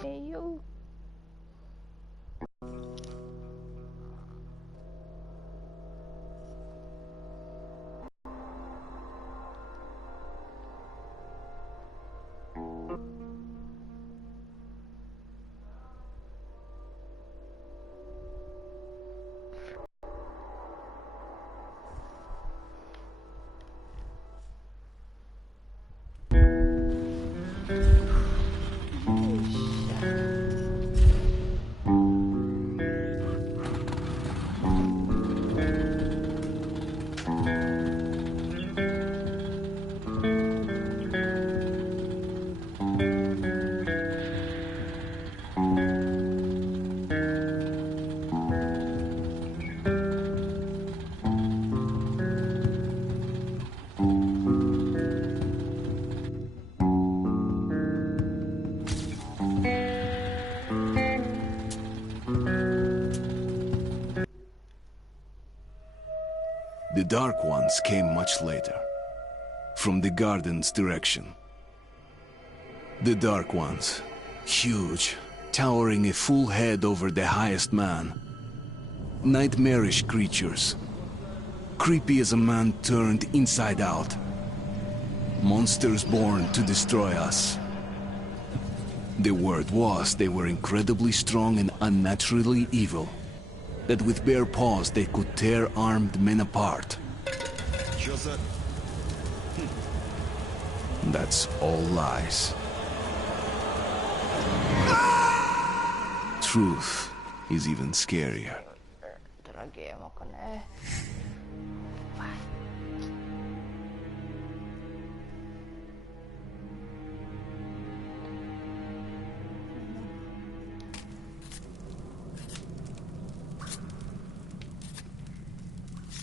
Hey yo. The Dark Ones came much later, from the garden's direction. The Dark Ones, huge, towering a full head over the highest man. Nightmarish creatures, creepy as a man turned inside out. Monsters born to destroy us. The word was they were incredibly strong and unnaturally evil. That with bare paws they could tear armed men apart. That's all lies. Truth is even scarier.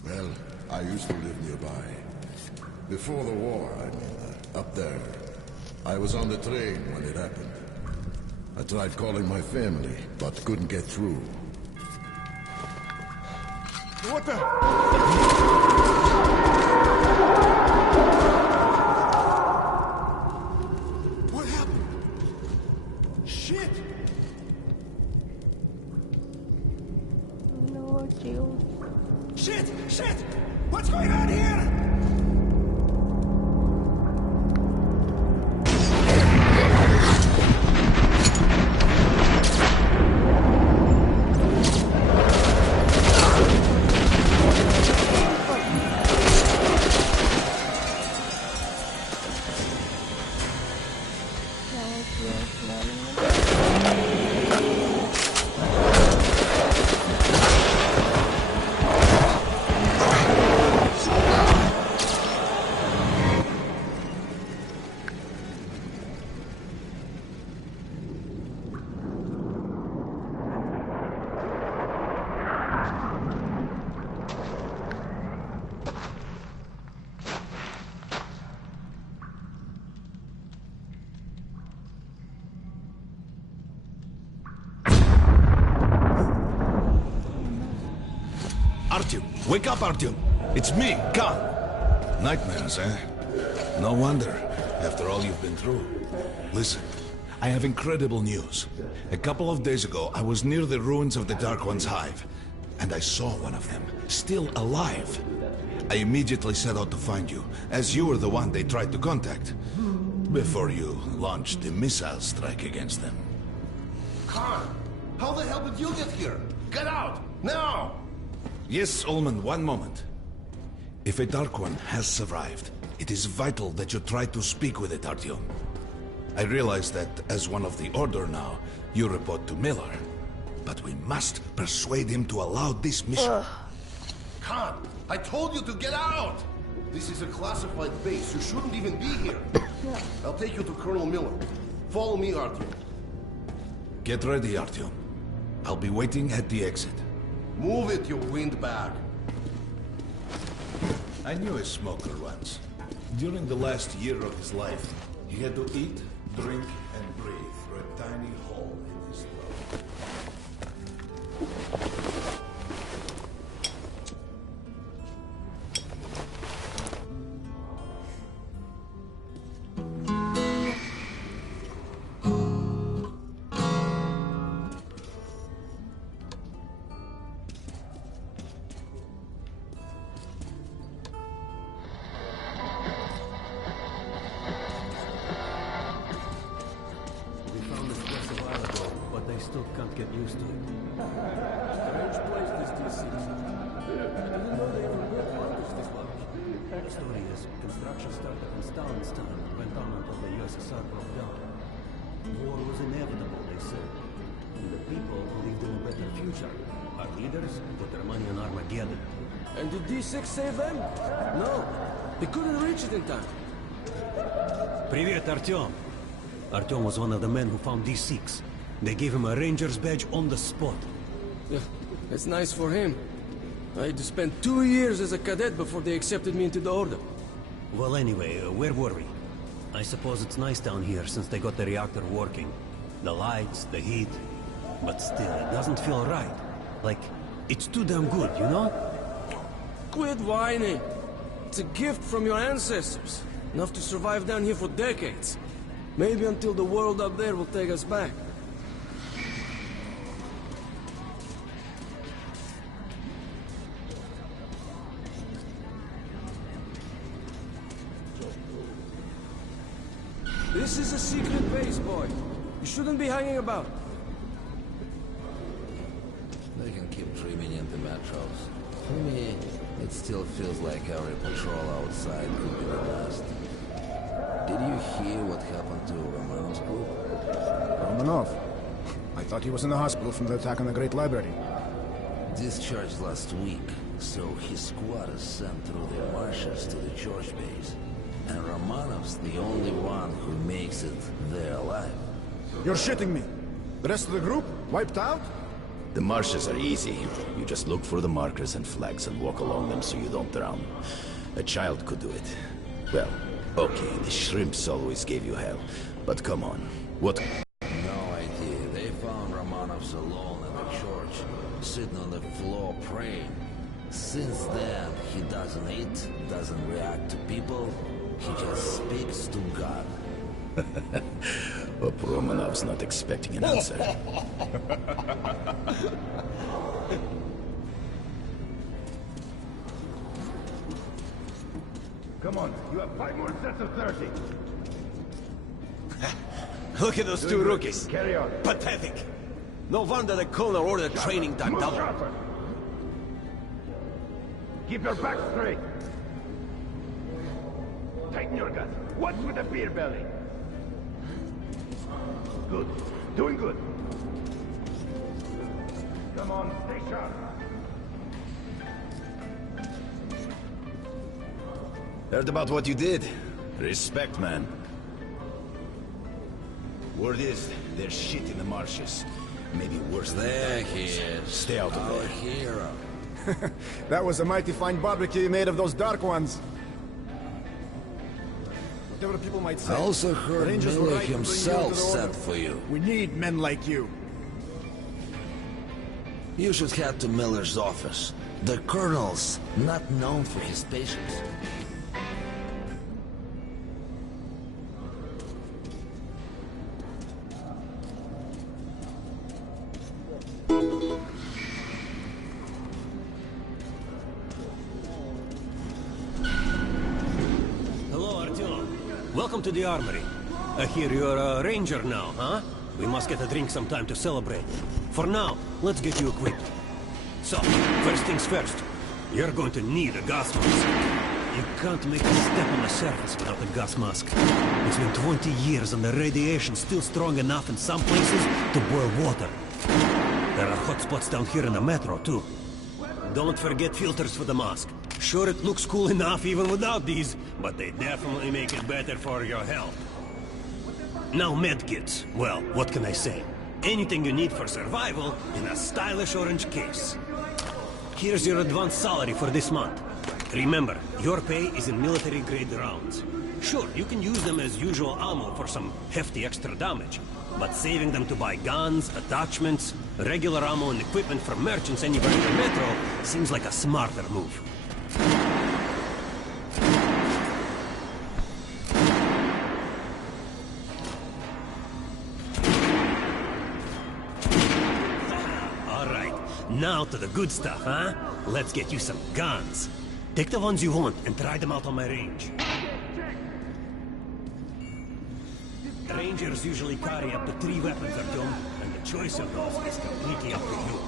Well, I used to live nearby. Before the war, I mean, up there. I was on the train when it happened. I tried calling my family, but couldn't get through. What the? What happened? Shit! No, Jill. Shit! Shit! What's going on here? Artyom, wake up, Artyom! It's me, Khan! Nightmares, eh? No wonder, after all you've been through. Listen, I have incredible news. A couple of days ago, I was near the ruins of the Dark One's hive, and I saw one of them, still alive. I immediately set out to find you, as you were the one they tried to contact, before you launched the missile strike against them. Khan, how the hell did you get here? Get out, now! Yes, Ullman, one moment. If a Dark One has survived, it is vital that you try to speak with it, Artyom. I realize that, as one of the Order now, you report to Miller. But we must persuade him to allow this mission. Khan, I told you to get out! This is a classified base. You shouldn't even be here. I'll take you to Colonel Miller. Follow me, Artyom. Get ready, Artyom. I'll be waiting at the exit. Move it, you windbag. I knew a smoker once. During the last year of his life, he had to eat, drink, and breathe through a tiny hole in his throat. they still can't get used to it. Strange place, this D6. I didn't know they even built bunkers this large. The story is, construction started in Stalin's time and went on until the USSR broke down. War was inevitable, they said. And the people believed in a better future. Our leaders put their money on Armageddon. And did D6 save them? No. They couldn't reach it in time. Привет, Artyom. Artyom was one of the men who found D6. They gave him a ranger's badge on the spot. Yeah, it's nice for him. I had to spend 2 years as a cadet before they accepted me into the order. Well, anyway, where were we? I suppose it's nice down here since they got the reactor working. The lights, the heat. But still, it doesn't feel right. Like, it's too damn good, you know? Quit whining. It's a gift from your ancestors. Enough to survive down here for decades. Maybe until the world up there will take us back. This is a secret base, boy. You shouldn't be hanging about. They can keep dreaming in the metros. For me, it still feels like every patrol outside could be the last. Did you hear what happened to Romanov's group? Romanov? I thought he was in the hospital from the attack on the Great Library. Discharged last week, so his squad is sent through the marshes to the George base. And Romanov's the only one who makes it there alive. You're shitting me! The rest of the group? Wiped out? The marshes are easy. You just look for the markers and flags and walk along them so you don't drown. A child could do it. Well, okay, the shrimps always gave you hell. But come on, what... No idea. They found Romanov's alone in the church, sitting on the floor praying. Since then, he doesn't eat, doesn't react to people. He just speaks to God. Hope Romanov's not expecting an answer. Come on, you have 5 more sets of 30. Look at those two rookies. Carry on. Pathetic. No wonder the colonel ordered training time Move double. sharper. Keep your back straight. Tighten your gut. What's with the beer belly? Good. Doing good. Come on, stay sharp. Heard about what you did. Respect, man. Word is, there's shit in the marshes. Maybe worse than There that. he is. Stay out of Our there. hero. That was a mighty fine barbecue you made of those dark ones. Whatever people might say. I also heard Rangers were Miller right to bring you himself into the order. sent for you. We need men like you. You should head to Miller's office. The colonel's not known for his patience. Hello, Artyom. Welcome to the armory. I hear you're a ranger now, huh? We must get a drink sometime to celebrate. For now, let's get you equipped. So, first things first. You're going to need a gas mask. You can't make a step on the surface without a gas mask. It's been 20 years and the radiation's still strong enough in some places to boil water. There are hot spots down here in the metro, too. Don't forget filters for the mask. Sure, it looks cool enough even without these, but they definitely make it better for your health. Now medkits. Well, what can I say? Anything you need for survival in a stylish orange case. Here's your advance salary for this month. Remember, your pay is in military-grade rounds. Sure, you can use them as usual ammo for some hefty extra damage, but saving them to buy guns, attachments, regular ammo and equipment from merchants anywhere in the metro seems like a smarter move. All right, now to the good stuff, huh? Let's get you some guns. Take the ones you want and try them out on my range. Rangers usually carry up to 3 weapons, Artyom, and the choice of those is completely up to you.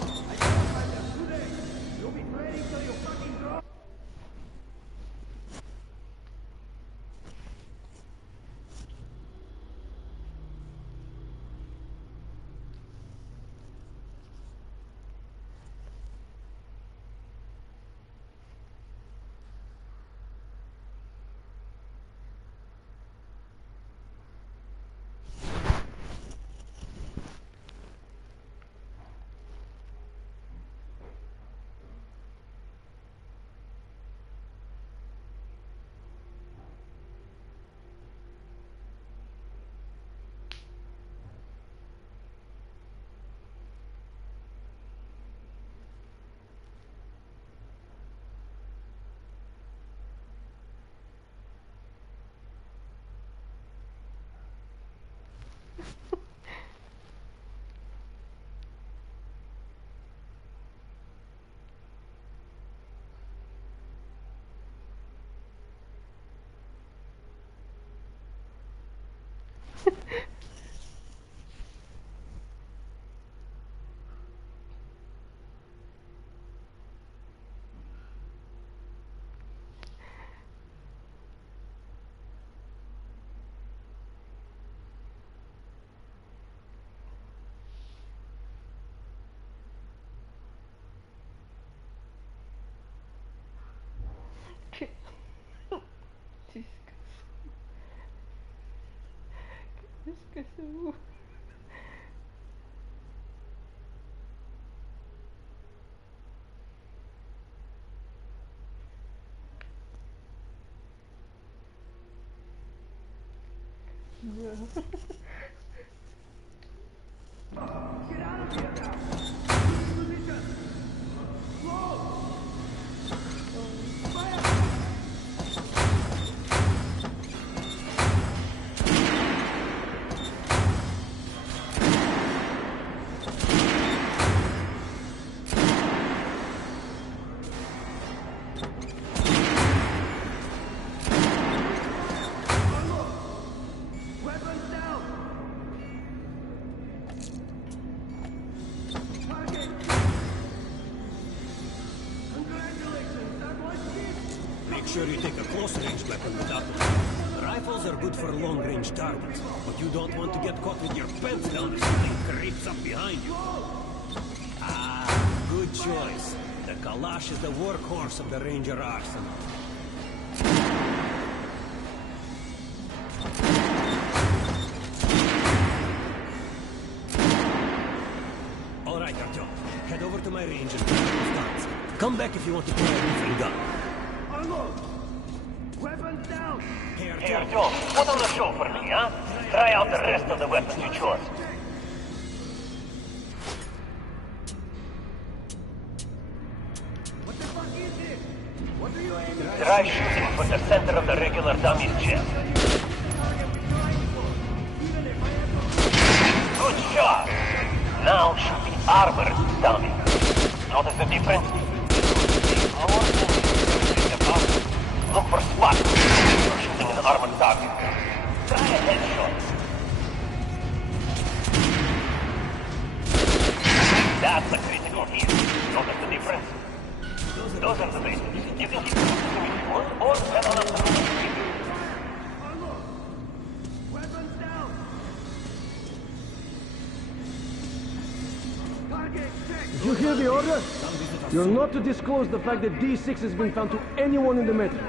Esqueceu. Get out of here now! Position! Slow! Fire! Weapons down! Target! Congratulations, that was it! Make sure you take a close-range weapon without them. Rifles are good for long-range targets, but you don't want to get caught with your pants down as something creeps up behind you. Ah, good choice. The Kalash is the workhorse of the Ranger arsenal. All right, Artyom. Head over to my range and grab those guns. Come back if you want to try a different gun. Unload! Weapons down! Hey, Hey, Artyom. Artyom, put on the show for me, huh? Try out the rest of the weapons you chose. What the fuck is this? What are you aiming at? Try shooting for the center of the regular dummy's chest. Good shot! Now shoot the armored dummy. Notice the difference? Look for spots you're shooting an armored target. Try a headshot. That's a critical hit. Notice the difference? Those are the basics. You can keep practicing if you want, or head on up to the street. Weapons down! Target check! Did you hear the order? You're not to disclose the fact that D6 has been found to anyone in the metro.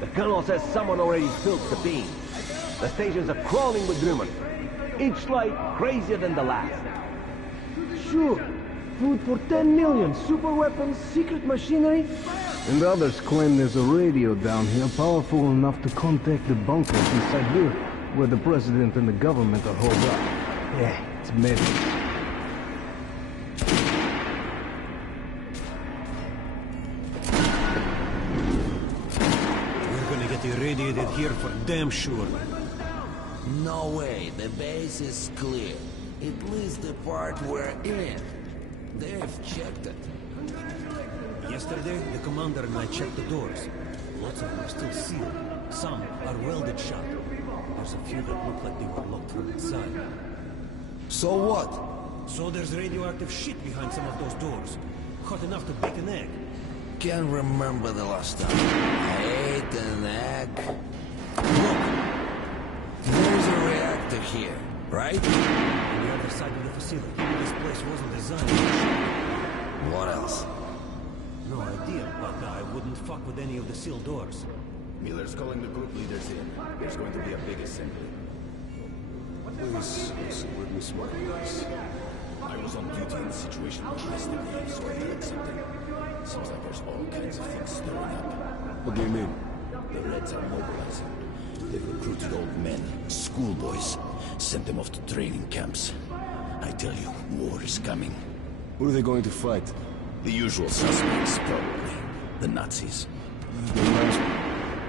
The colonel says someone already spilled the beans. The stations are crawling with rumors. Each light crazier than the last. Sure. Food for 10 million, super weapons, secret machinery. And others claim there's a radio down here powerful enough to contact the bunkers inside here, where the president and the government are holed up. Yeah, it's madness. We're gonna get irradiated here for damn sure. No way, the base is clear. At least the part we're in. They've checked it. Yesterday, the commander and I checked the doors. Lots of them are still sealed. Some are welded shut. There's There's a few that look like they were locked from inside. So what? So there's radioactive shit behind some of those doors. Hot enough to bake an egg. Can't remember the last time I ate an egg. Look! There's a reactor here, right? On the other side of the facility. This place wasn't designed for shit. What else? No idea, but I wouldn't fuck with any of the sealed doors. Miller's calling the group leaders in. There's going to be a big assembly. Please, let me smoke this. I was on duty in the situation yesterday, so I heard something. Seems like there's all kinds of things stirring up. What do you mean? The Reds are mobilizing. They've recruited old men, schoolboys, sent them off to training camps. I tell you, war is coming. Who are they going to fight? The usual suspects, probably. The Nazis. The reminds me.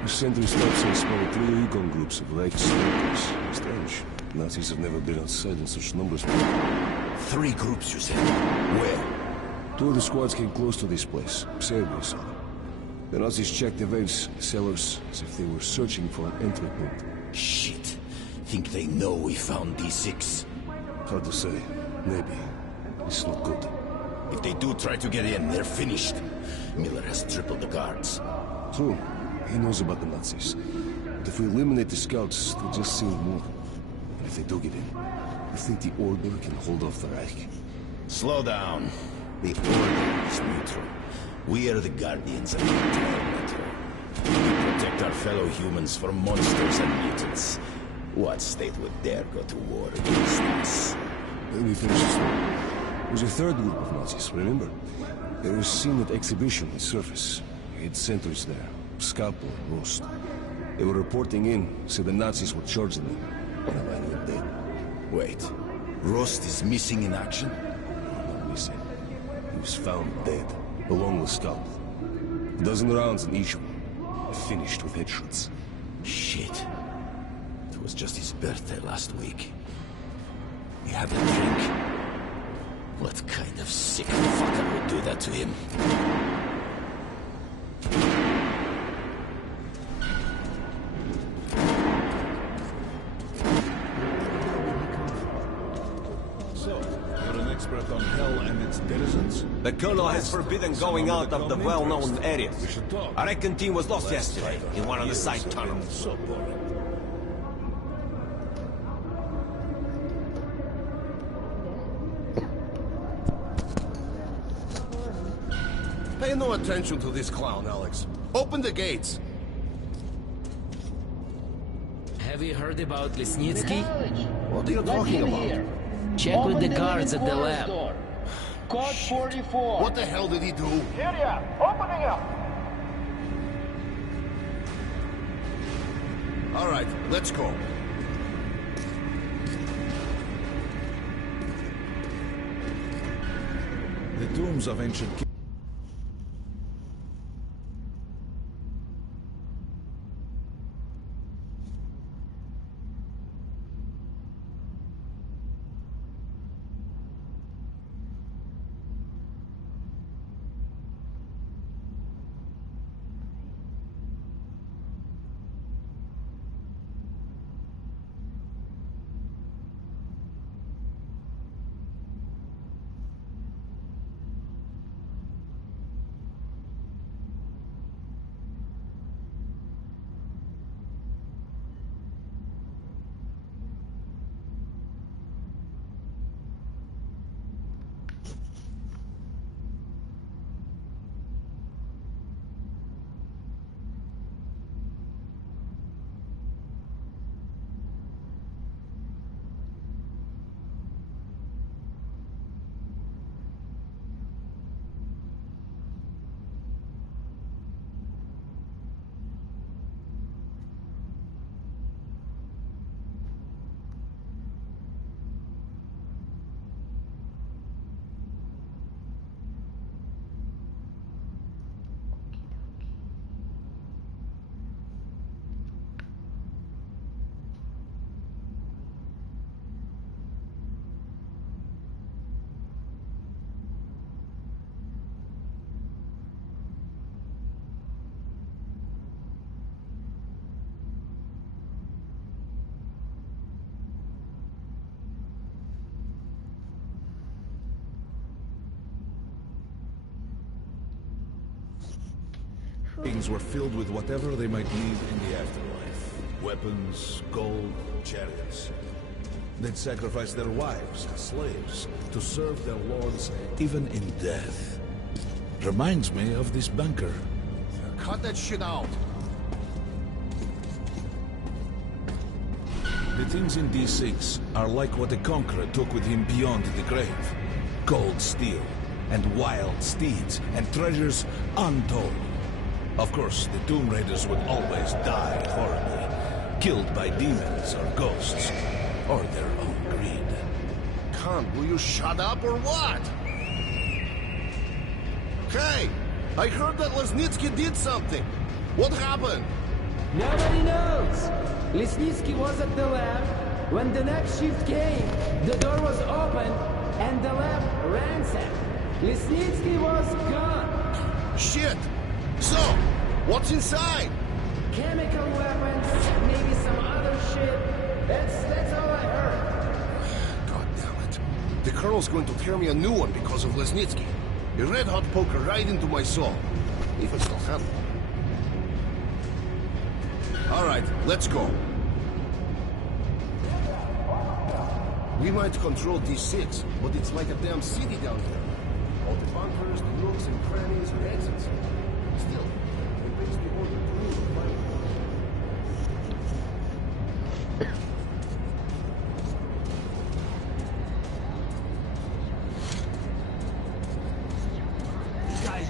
The sentry stops and spotted 3 recon groups of Reich snipers. Strange. Nazis have never been outside in such numbers before. 3 groups, you said? Where? 2 of the squads came close to this place. Serbia saw them. The Nazis checked the vents, cellars, as if they were searching for an entry point. Shit. Think they know we found D6? Hard to say. Maybe. It's not good. If they do try to get in, they're finished. Miller has tripled the guards. True. He knows about the Nazis. But if we eliminate the scouts, they'll just seal more. And if they do get in, you think the Order can hold off the Reich? Slow down. The Order is neutral. We are the guardians of the entire matter. We protect our fellow humans from monsters and mutants. What state would dare go to war against us? Let me finish this one. There's a 3rd group of Nazis, remember? They were seen at exhibition in Surface. We had sentries there. Scalpel and Rost. They were reporting in, said the Nazis were charging them. And a man went dead. Wait. Rost is missing in action? Not missing. He was found dead, along with Scalpel. A dozen rounds in each one. Finished with headshots. Shit. It was just his birthday last week. You have a drink? What kind of sick fucker would do that to him? So, you're an expert on hell and its denizens? The Colonel has forbidden going out of the well-known areas. We should talk. A Wrecking team was lost yesterday in one of the side tunnels. So boring. Pay no attention to this clown, Alex. Open the gates. Have you heard about Lesnitsky? What are you talking about? Check with the guards at the lab. Code 44. What the hell did he do? Here ya, opening up. All right, let's go. The tombs of ancient kings. Things were filled with whatever they might need in the afterlife. Weapons, gold, chariots. They'd sacrifice their wives and slaves to serve their lords even in death. Reminds me of this bunker. Cut that shit out! The things in D6 are like what the Conqueror took with him beyond the grave. Gold steel, and wild steeds, and treasures untold. Of course, the Tomb Raiders would always die horribly, killed by demons or ghosts, or their own greed. Khan, will you shut up or what? Hey! I heard that Lesnitsky did something! What happened? Nobody knows! Lesnitsky was at the lab. When the next shift came, the door was open, and the lab ransacked. Lesnitsky was gone! Shit! So, what's inside? Chemical weapons, maybe some other shit. That's all I heard. God damn it. The Colonel's going to tear me a new one because of Lesnitsky. A red-hot poker right into my soul. If I still have it. Alright, let's go. We might control D6, but it's like a damn city down here. All the bunkers, the nooks and crannies and exits. Still, it makes me wonder to move the fight.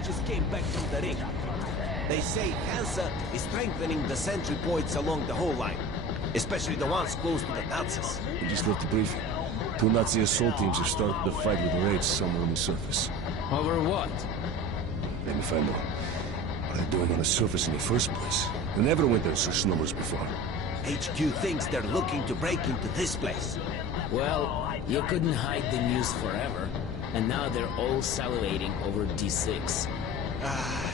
Just came back from the ring. They say Hansa is strengthening the sentry points along the whole line, especially the ones close to the Nazis. We just left the briefing. 2 Nazi assault teams have started the fight with raids somewhere on the surface. Over what? Let me find out. What are they doing on the surface in the first place? They never went there in such numbers before. HQ thinks they're looking to break into this place. Well, you couldn't hide the news forever. And now they're all salivating over D6.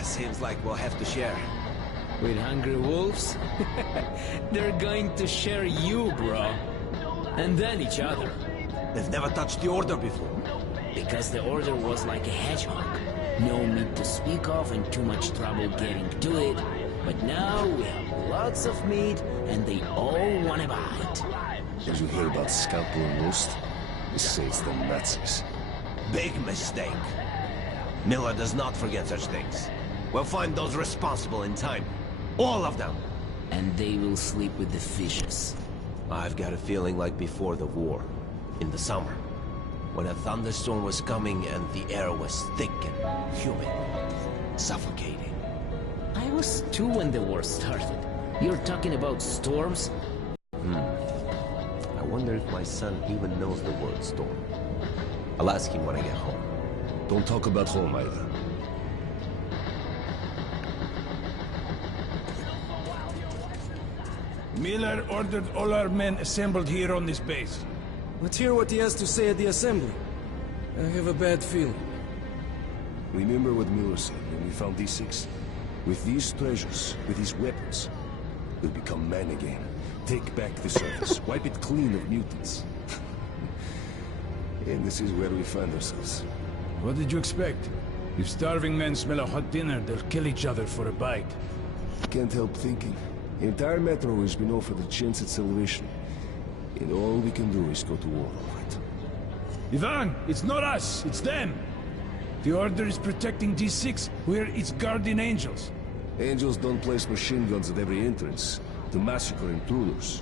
Seems like we'll have to share. With hungry wolves? They're going to share you, bro. And then each other. They've never touched the Order before. Because the Order was like a hedgehog. No meat to speak of and too much trouble getting to it. But now we have lots of meat and they all want to bite. Did you hear about Scalpel and Roast? They say it's the Nazis. Big mistake. Miller does not forget such things. We'll find those responsible in time. All of them. And they will sleep with the fishes. I've got a feeling like before the war. In the summer. When a thunderstorm was coming and the air was thick and humid. Suffocating. I was 2 when the war started. You're talking about storms? I wonder if my son even knows the word storm. I'll ask him when I get home. Don't talk about home either. Miller ordered all our men assembled here on this base. Let's hear what he has to say at the assembly. I have a bad feeling. Remember what Miller said when we found D6? With these treasures, with these weapons, we'll become men again. Take back the surface, wipe it clean of mutants. And this is where we find ourselves. What did you expect? If starving men smell a hot dinner, they'll kill each other for a bite. Can't help thinking. The entire metro has been offered a chance at salvation. And all we can do is go to war over it. Ivan, it's not us, it's them! The Order is protecting D6, we're its guardian angels. Angels don't place machine guns at every entrance to massacre intruders.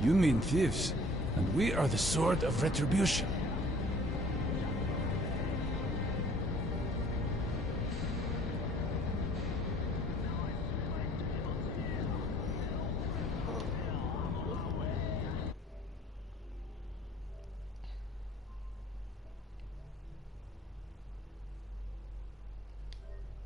You mean thieves, and we are the sword of retribution.